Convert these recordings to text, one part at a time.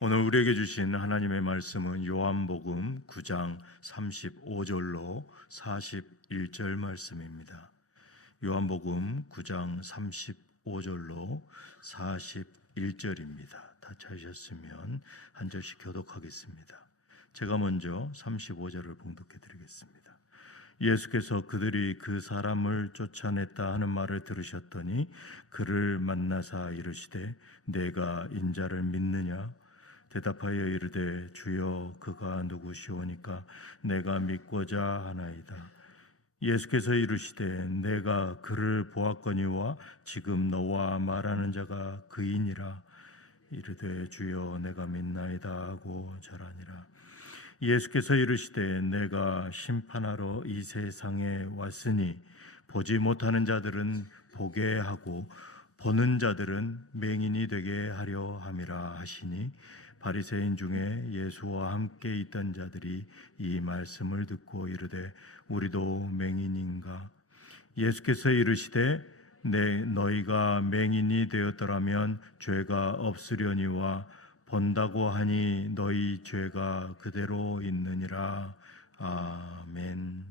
오늘 우리에게 주신 하나님의 말씀은 요한복음 9장 35절로 41절 말씀입니다. 요한복음 9장 35절로 41절입니다. 다 찾으셨으면 한 절씩 교독하겠습니다. 제가 먼저 35절을 봉독해 드리겠습니다. 예수께서 그들이 그 사람을 쫓아냈다 하는 말을 들으셨더니 그를 만나사 이르시되 내가 인자를 믿느냐? 대답하여 이르되 주여 그가 누구시오니까 내가 믿고자 하나이다. 예수께서 이르시되 내가 그를 보았거니와 지금 너와 말하는 자가 그이니라. 이르되 주여 내가 믿나이다 하고 절하니라. 예수께서 이르시되 내가 심판하러 이 세상에 왔으니 보지 못하는 자들은 보게 하고 보는 자들은 맹인이 되게 하려 함이라 하시니 바리새인 중에 예수와 함께 있던 자들이 이 말씀을 듣고 이르되 우리도 맹인인가? 예수께서 이르시되 너희가 맹인이 되었더라면 죄가 없으려니와 본다고 하니 너희 죄가 그대로 있느니라. 아멘.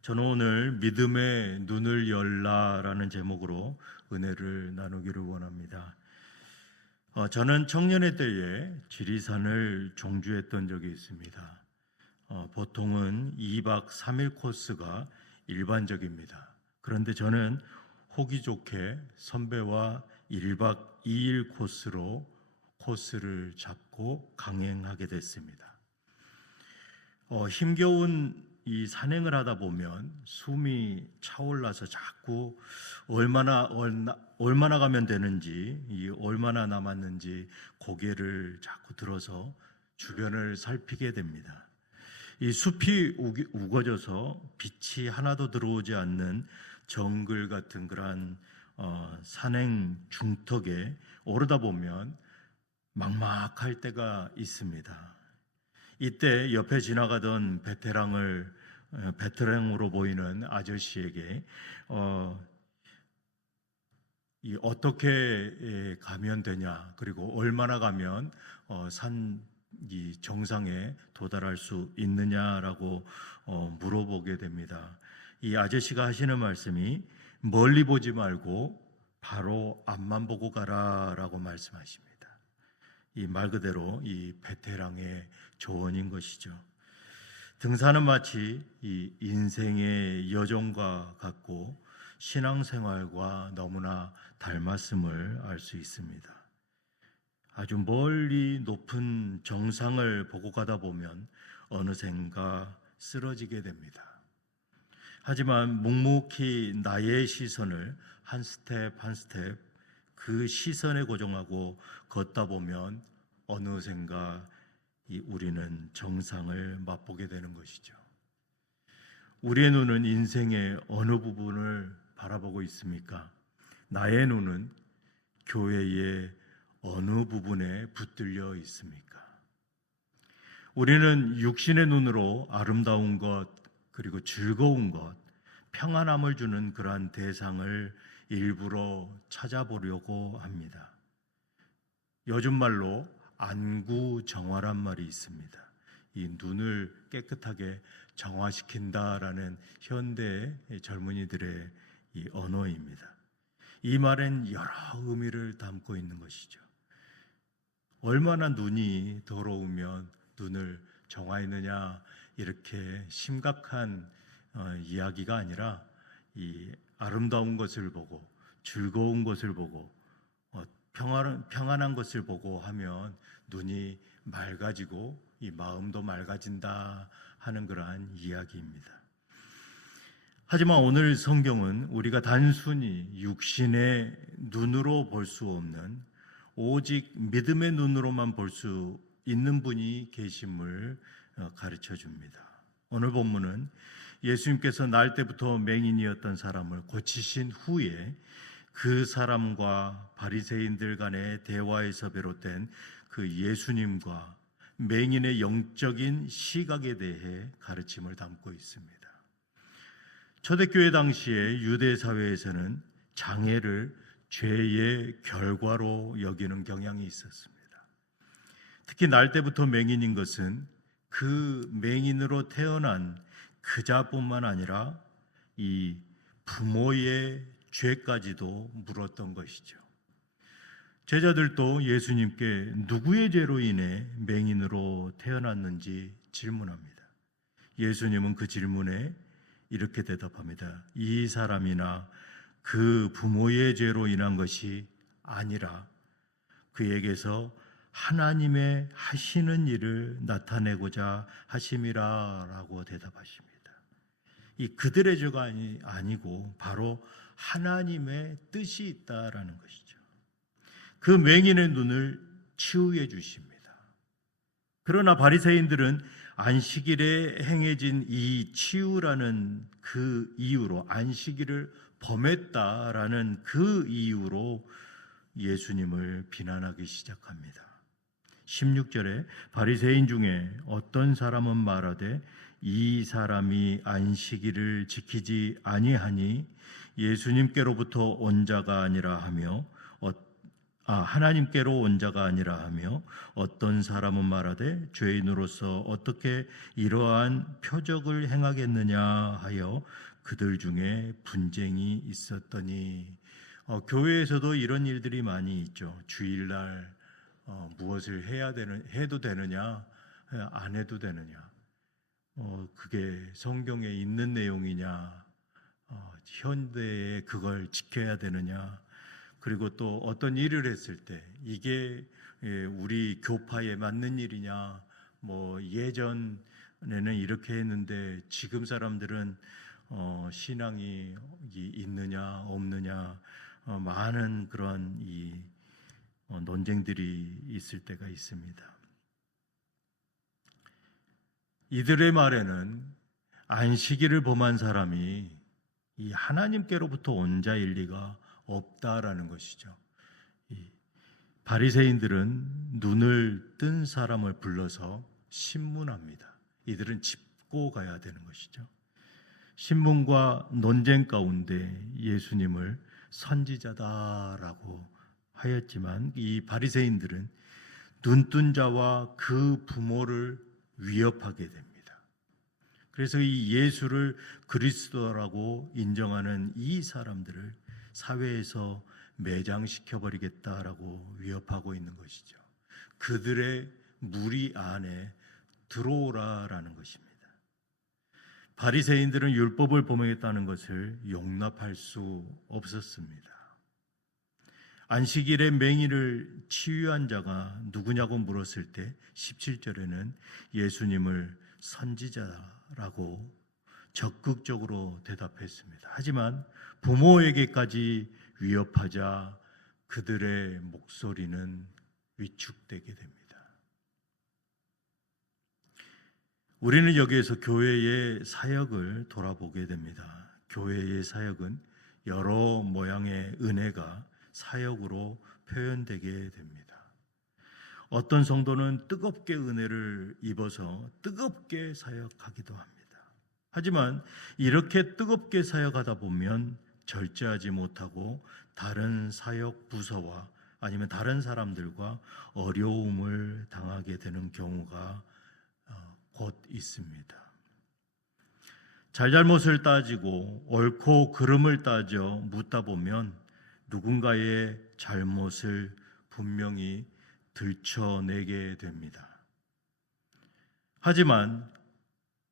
저는 오늘 믿음의 눈을 열라라는 제목으로 은혜를 나누기를 원합니다. 저는 청년의 때에 지리산을 종주했던 적이 있습니다. 보통은 2박 3일 코스가 일반적입니다. 그런데 저는 호기 좋게 선배와 1박 2일 코스를 잡고 강행하게 됐습니다. 힘겨운 이 산행을 하다 보면 숨이 차올라서 자꾸 얼마나 가면 되는지, 얼마나 남았는지 고개를 자꾸 들어서 주변을 살피게 됩니다. 이 숲이 우거져서 빛이 하나도 들어오지 않는 정글 같은 그러한 산행 중턱에 오르다 보면 막막할 때가 있습니다. 이때 옆에 지나가던 베테랑으로 보이는 아저씨에게 어떻게 가면 되냐, 그리고 얼마나 가면 산 정상에 도달할 수 있느냐라고 물어보게 됩니다. 이 아저씨가 하시는 말씀이 멀리 보지 말고 바로 앞만 보고 가라라고 말씀하십니다. 이 말 그대로 이 베테랑의 조언인 것이죠. 등산은 마치 이 인생의 여정과 같고 신앙생활과 너무나 닮았음을 알 수 있습니다. 아주 멀리 높은 정상을 보고 가다 보면 어느샌가 쓰러지게 됩니다. 하지만 묵묵히 나의 시선을 한 스텝 한 스텝 그 시선에 고정하고 걷다 보면 어느샌가 우리는 정상을 맛보게 되는 것이죠. 우리의 눈은 인생의 어느 부분을 바라보고 있습니까? 나의 눈은 교회의 어느 부분에 붙들려 있습니까? 우리는 육신의 눈으로 아름다운 것, 그리고 즐거운 것, 평안함을 주는 그러한 대상을 일부러 찾아보려고 합니다. 요즘 말로 안구정화란 말이 있습니다. 이 눈을 깨끗하게 정화시킨다라는 현대 젊은이들의 이 언어입니다. 이 말엔 여러 의미를 담고 있는 것이죠. 얼마나 눈이 더러우면 눈을 정화했느냐, 이렇게 심각한 이야기가 아니라 이 아름다운 것을 보고 즐거운 것을 보고 평안한 것을 보고 하면 눈이 맑아지고 이 마음도 맑아진다 하는 그러한 이야기입니다. 하지만 오늘 성경은 우리가 단순히 육신의 눈으로 볼 수 없는 오직 믿음의 눈으로만 볼 수 있는 분이 계심을 가르쳐 줍니다. 오늘 본문은 예수님께서 날 때부터 맹인이었던 사람을 고치신 후에 그 사람과 바리새인들 간의 대화에서 비롯된 그 예수님과 맹인의 영적인 시각에 대해 가르침을 담고 있습니다. 초대교회 당시에 유대 사회에서는 장애를 죄의 결과로 여기는 경향이 있었습니다. 특히 날 때부터 맹인인 것은 그 맹인으로 태어난 그자뿐만 아니라 이 부모의 죄까지도 물었던 것이죠. 제자들도 예수님께 누구의 죄로 인해 맹인으로 태어났는지 질문합니다. 예수님은 그 질문에 이렇게 대답합니다. 이 사람이나 그 부모의 죄로 인한 것이 아니라 그에게서 하나님의 하시는 일을 나타내고자 하심이라라고 대답하십니다. 이 그들의 죄가 아니고 바로 하나님의 뜻이 있다라는 것이죠. 그 맹인의 눈을 치유해 주십니다. 그러나 바리새인들은 안식일에 행해진 이 치유라는 그 이유로, 안식일을 범했다라는 그 이유로 예수님을 비난하기 시작합니다. 16절에 바리새인 중에 어떤 사람은 말하되 이 사람이 안식일을 지키지 아니하니 예수님께로부터 온 자가 아니라 하며 하나님께로 온 자가 아니라 하며, 어떤 사람은 말하되 죄인으로서 어떻게 이러한 표적을 행하겠느냐 하여 그들 중에 분쟁이 있었더니. 교회에서도 이런 일들이 많이 있죠. 주일날 무엇을 해도 되느냐, 안 해도 되느냐, 그게 성경에 있는 내용이냐, 현대에 그걸 지켜야 되느냐, 그리고 또 어떤 일을 했을 때 이게 우리 교파에 맞는 일이냐, 뭐 예전에는 이렇게 했는데 지금 사람들은 신앙이 있느냐 없느냐, 많은 그런 이 논쟁들이 있을 때가 있습니다. 이들의 말에는 안식일을 범한 사람이 이 하나님께로부터 온 자일 리가 없다라는 것이죠. 바리새인들은 눈을 뜬 사람을 불러서 신문합니다. 이들은 짚고 가야 되는 것이죠. 신문과 논쟁 가운데 예수님을 선지자다라고 하였지만 이 바리새인들은 눈뜬 자와 그 부모를 위협하게 됩니다. 그래서 이 예수를 그리스도라고 인정하는 이 사람들을 사회에서 매장시켜 버리겠다라고 위협하고 있는 것이죠. 그들의 무리 안에 들어오라라는 것입니다. 바리새인들은 율법을 범했다는 것을 용납할 수 없었습니다. 안식일에 맹인을 치유한 자가 누구냐고 물었을 때 17절에는 예수님을 선지자라고 적극적으로 대답했습니다. 하지만 부모에게까지 위협하자 그들의 목소리는 위축되게 됩니다. 우리는 여기에서 교회의 사역을 돌아보게 됩니다. 교회의 사역은 여러 모양의 은혜가 사역으로 표현되게 됩니다. 어떤 성도는 뜨겁게 은혜를 입어서 뜨겁게 사역하기도 합니다. 하지만 이렇게 뜨겁게 사역하다 보면 절제하지 못하고 다른 사역 부서와 아니면 다른 사람들과 어려움을 당하게 되는 경우가 곧 있습니다. 잘잘못을 따지고 옳고 그름을 따져 묻다 보면 누군가의 잘못을 분명히 들춰내게 됩니다. 하지만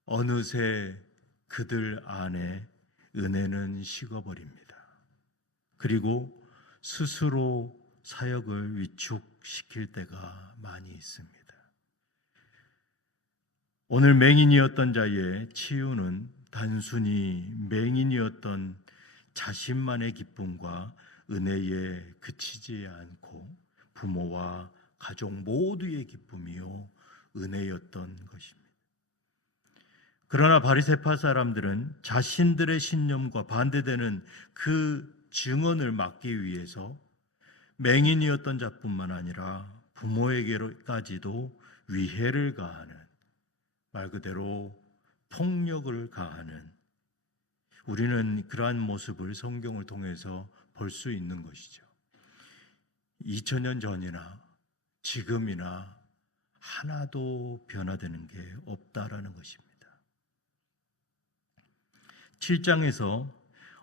어느새 그들 안에 은혜는 식어버립니다. 그리고 스스로 사역을 위축시킬 때가 많이 있습니다. 오늘 맹인이었던 자의 치유는 단순히 맹인이었던 자신만의 기쁨과 은혜에 그치지 않고 부모와 가족 모두의 기쁨이요 은혜였던 것입니다. 그러나 바리새파 사람들은 자신들의 신념과 반대되는 그 증언을 막기 위해서 맹인이었던 자뿐만 아니라 부모에게까지도 위해를 가하는, 말 그대로 폭력을 가하는, 우리는 그러한 모습을 성경을 통해서 볼 수 있는 것이죠. 2000년 전이나 지금이나 하나도 변화되는 게 없다라는 것입니다. 7장에서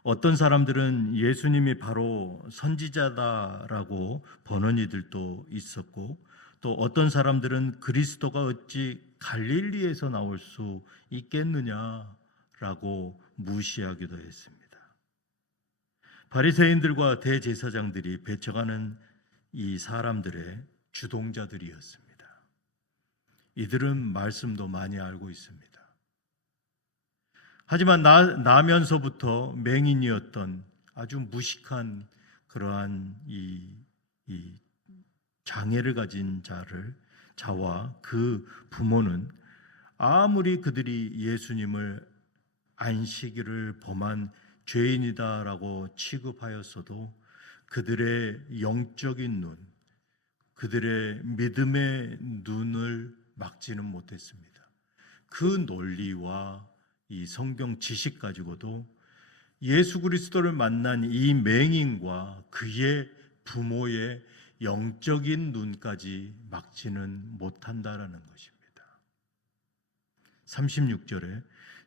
어떤 사람들은 예수님이 바로 선지자다라고 보는 이들도 있었고, 또 어떤 사람들은 그리스도가 어찌 갈릴리에서 나올 수 있겠느냐라고 무시하기도 했습니다. 바리새인들과 대제사장들이 배척하는 이 사람들의 주동자들이었습니다. 이들은 말씀도 많이 알고 있습니다. 하지만 나면서부터 맹인이었던 아주 무식한 그러한 이 장애를 가진 자와 그 부모는 아무리 그들이 예수님을 안식일을 범한 죄인이다라고 취급하였어도 그들의 영적인 눈, 그들의 믿음의 눈을 막지는 못했습니다. 그 논리와 이 성경 지식 가지고도 예수 그리스도를 만난 이 맹인과 그의 부모의 영적인 눈까지 막지는 못한다라는 것입니다. 36절에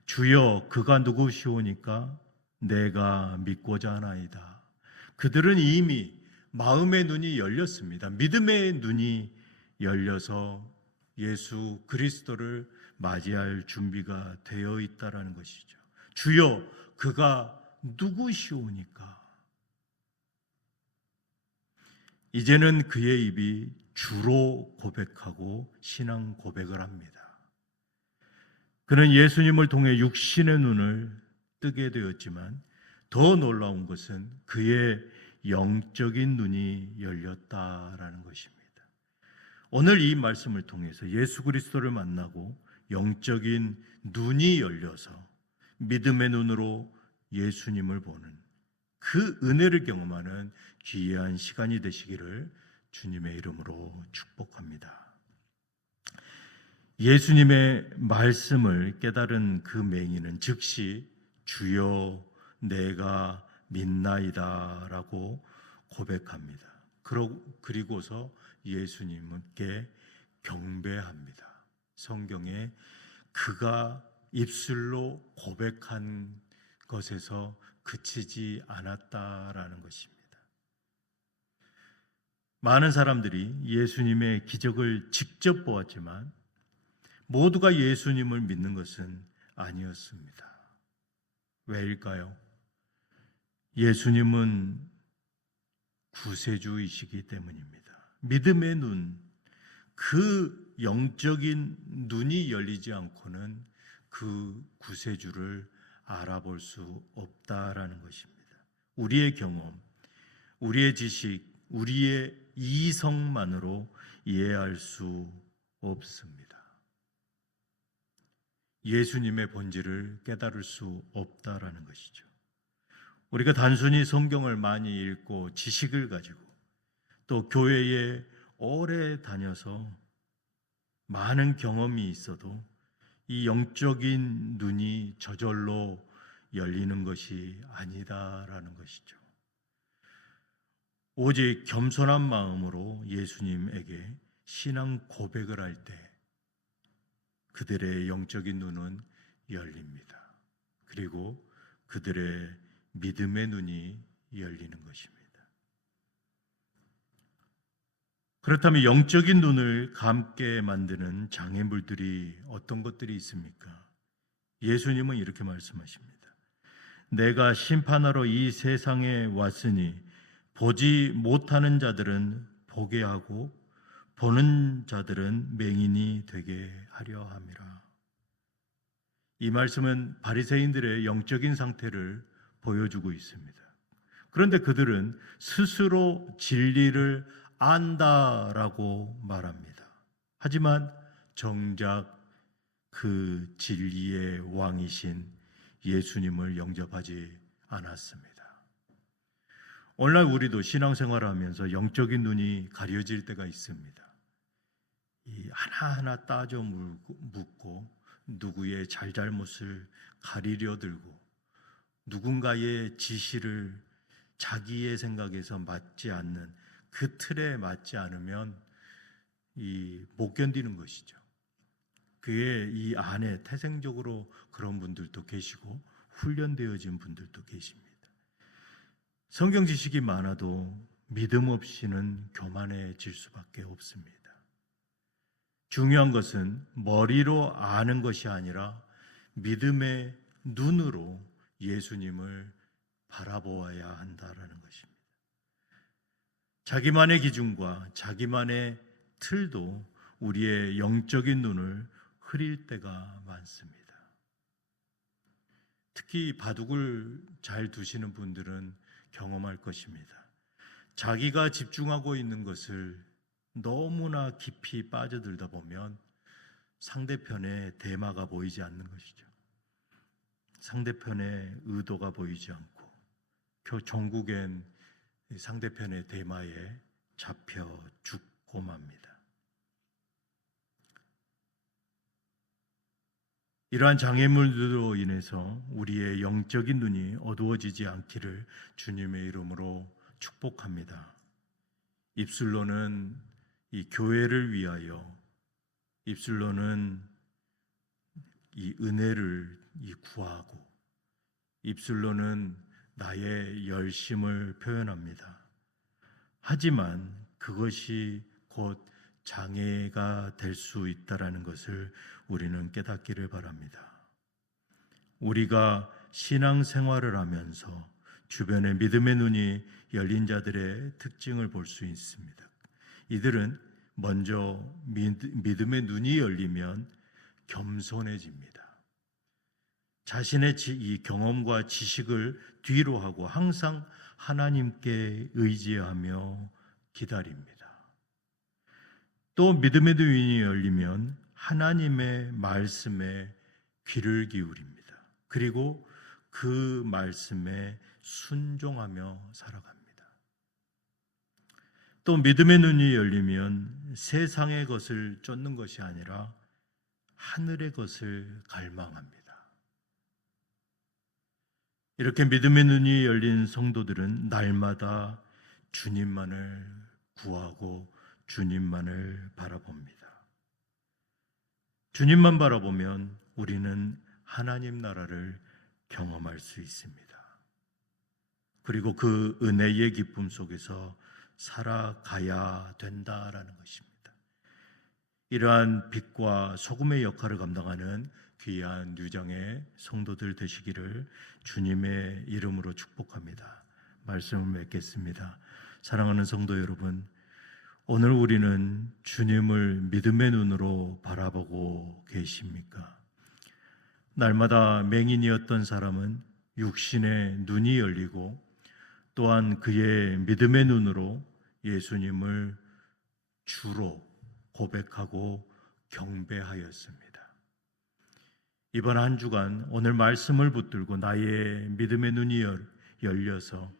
주여 그가 누구시오니까 내가 믿고자 하나이다. 그들은 이미 마음의 눈이 열렸습니다. 믿음의 눈이 열려서 예수 그리스도를 맞이할 준비가 되어 있다라는 것이죠. 주여 그가 누구시오니까. 이제는 그의 입이 주로 고백하고 신앙 고백을 합니다. 그는 예수님을 통해 육신의 눈을 뜨게 되었지만 더 놀라운 것은 그의 영적인 눈이 열렸다라는 것입니다. 오늘 이 말씀을 통해서 예수 그리스도를 만나고 영적인 눈이 열려서 믿음의 눈으로 예수님을 보는 그 은혜를 경험하는 귀한 시간이 되시기를 주님의 이름으로 축복합니다. 예수님의 말씀을 깨달은 그 맹인은 즉시 주여 내가 믿나이다라고 고백합니다. 그리고서 예수님께 경배합니다. 성경에 그가 입술로 고백한 것에서 그치지 않았다라는 것입니다. 많은 사람들이 예수님의 기적을 직접 보았지만 모두가 예수님을 믿는 것은 아니었습니다. 왜일까요? 예수님은 구세주이시기 때문입니다. 믿음의 눈, 그 영적인 눈이 열리지 않고는 그 구세주를 알아볼 수 없다라는 것입니다. 우리의 경험, 우리의 지식, 우리의 이성만으로 이해할 수 없습니다. 예수님의 본질을 깨달을 수 없다라는 것이죠. 우리가 단순히 성경을 많이 읽고 지식을 가지고 또 교회에 오래 다녀서 많은 경험이 있어도 이 영적인 눈이 저절로 열리는 것이 아니다라는 것이죠. 오직 겸손한 마음으로 예수님에게 신앙 고백을 할 때 그들의 영적인 눈은 열립니다. 그리고 그들의 믿음의 눈이 열리는 것입니다. 그렇다면 영적인 눈을 감게 만드는 장애물들이 어떤 것들이 있습니까? 예수님은 이렇게 말씀하십니다. 내가 심판하러 이 세상에 왔으니 보지 못하는 자들은 보게 하고 보는 자들은 맹인이 되게 하려 함이라. 이 말씀은 바리새인들의 영적인 상태를 보여주고 있습니다. 그런데 그들은 스스로 진리를 안다라고 말합니다. 하지만 정작 그 진리의 왕이신 예수님을 영접하지 않았습니다. 오늘날 우리도 신앙생활을 하면서 영적인 눈이 가려질 때가 있습니다. 이 하나하나 따져 묻고 누구의 잘잘못을 가리려 들고 누군가의 지시를 자기의 생각에서 맞지 않는 그 틀에 맞지 않으면 못 견디는 것이죠. 그의 이 안에 태생적으로 그런 분들도 계시고 훈련되어진 분들도 계십니다. 성경 지식이 많아도 믿음 없이는 교만해질 수밖에 없습니다. 중요한 것은 머리로 아는 것이 아니라 믿음의 눈으로 예수님을 바라보아야 한다라는 것입니다. 자기만의 기준과 자기만의 틀도 우리의 영적인 눈을 흐릴 때가 많습니다. 특히 바둑을 잘 두시는 분들은 경험할 것입니다. 자기가 집중하고 있는 것을 너무나 깊이 빠져들다 보면 상대편의 대마가 보이지 않는 것이죠. 상대편의 의도가 보이지 않고 종국엔 상대편의 대마에 잡혀 죽고 맙니다. 이러한 장애물들로 인해서 우리의 영적인 눈이 어두워지지 않기를 주님의 이름으로 축복합니다. 입술로는 이 교회를 위하여, 입술로는 이 은혜를 구하고, 입술로는 나의 열심을 표현합니다. 하지만 그것이 곧 장애가 될 수 있다라는 것을 우리는 깨닫기를 바랍니다. 우리가 신앙생활을 하면서 주변의 믿음의 눈이 열린 자들의 특징을 볼 수 있습니다. 이들은 먼저 믿음의 눈이 열리면 겸손해집니다. 자신의 이 경험과 지식을 뒤로 하고 항상 하나님께 의지하며 기다립니다. 또 믿음의 눈이 열리면 하나님의 말씀에 귀를 기울입니다. 그리고 그 말씀에 순종하며 살아갑니다. 또 믿음의 눈이 열리면 세상의 것을 쫓는 것이 아니라 하늘의 것을 갈망합니다. 이렇게 믿음의 눈이 열린 성도들은 날마다 주님만을 구하고 주님만을 바라봅니다. 주님만 바라보면 우리는 하나님 나라를 경험할 수 있습니다. 그리고 그 은혜의 기쁨 속에서 살아가야 된다라는 것입니다. 이러한 빛과 소금의 역할을 감당하는 귀한 유정의 성도들 되시기를 주님의 이름으로 축복합니다. 말씀을 맺겠습니다. 사랑하는 성도 여러분, 오늘 우리는 주님을 믿음의 눈으로 바라보고 계십니까? 날마다 맹인이었던 사람은 육신의 눈이 열리고 또한 그의 믿음의 눈으로 예수님을 주로 고백하고 경배하였습니다. 이번 한 주간 오늘 말씀을 붙들고 나의 믿음의 눈이 열려서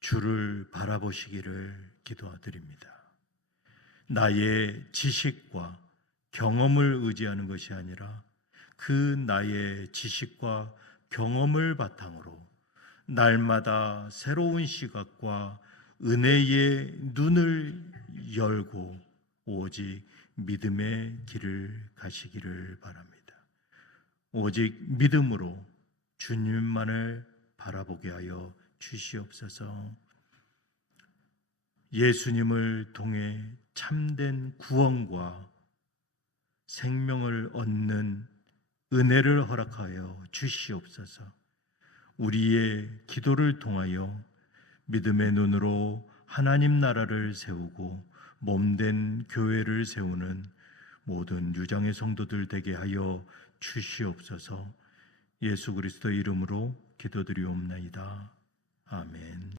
주를 바라보시기를 기도드립니다. 나의 지식과 경험을 의지하는 것이 아니라 그 나의 지식과 경험을 바탕으로 날마다 새로운 시각과 은혜의 눈을 열고 오직 믿음의 길을 가시기를 바랍니다. 오직 믿음으로 주님만을 바라보게 하여 주시옵소서. 예수님을 통해 참된 구원과 생명을 얻는 은혜를 허락하여 주시옵소서. 우리의 기도를 통하여 믿음의 눈으로 하나님 나라를 세우고 몸된 교회를 세우는 모든 유장의 성도들 되게 하여 주시옵소서. 예수 그리스도 이름으로 기도드리옵나이다. 아멘.